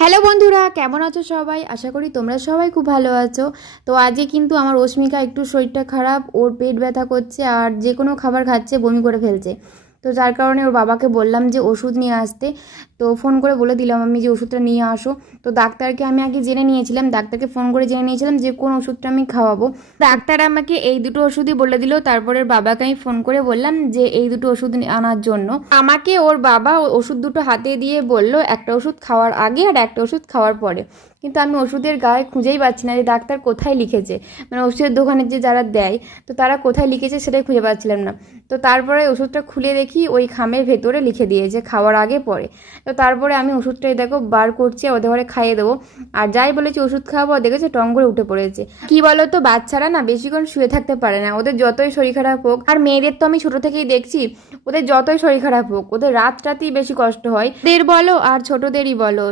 Hello বন্ধুরা, কেমন আছো সবাই? আশা করি তোমরা সবাই খুব ভালো আছো। তো আজকে কিন্তু আমার অস্মিকা একটু শরীরটা খারাপ, ওর পেট ব্যথা করছে আর যে কোনো খাবার খাচ্ছে বমি করে ফেলছে। তো যার কারণে ওর বাবাকে বললাম যে ওষুধ নিয়ে আসতে। তো ফোন করে বলে দিলাম আমি যে ওষুধটা নিয়ে আসো। তো ডাক্তারকে আমি আগে জেনে নিয়েছিলাম, ডাক্তারকে ফোন করে জেনে নিয়েছিলাম যে কোন ওষুধটা আমি খাওয়াবো। ডাক্তার আমাকে এই দুটো ওষুধই বলে দিল। তারপরে বাবাকে আমি ফোন করে বললাম যে এই দুটো ওষুধ আনার জন্য। আমাকে ওর বাবা ওষুধ দুটো হাতে দিয়ে বলল একটা ওষুধ খাওয়ার আগে আর একটা ওষুধ খাওয়ার পরে। কিন্তু আমি ওষুধের গায়ে খুঁজেই পাচ্ছি না যে ডাক্তার কোথায় লিখেছে, মানে ওষুধের দোকানে যে যারা দেয় তো তারা কোথায় লিখেছে সেটাই খুঁজে পাচ্ছিলাম না। তো তারপরে ওষুধটা খুলে দেখি ওই খামের ভেতরে লিখে দিয়েছে খাওয়ার আগে পরে। তো তারপরে আমি ওষুধটাই দেখো বার করছি, ওদের ঘরে খাইয়ে দেবো। আর যাই বলেছি ওষুধ খাওয়াবো, দেখেছে টং করে উঠে পড়েছে। কি বলো তো, বাচ্চারা না বেশিক্ষণ শুয়ে থাকতে পারে না, ওদের যতই শরীর খারাপ হোক। আর মেয়েদের তো আমি ছোট থেকেই দেখছি ওদের যতই শরীর খারাপ হোক ওদের রাত রাতেই বেশি কষ্ট হয়, ওদের বলো আর ছোটদেরই বলো।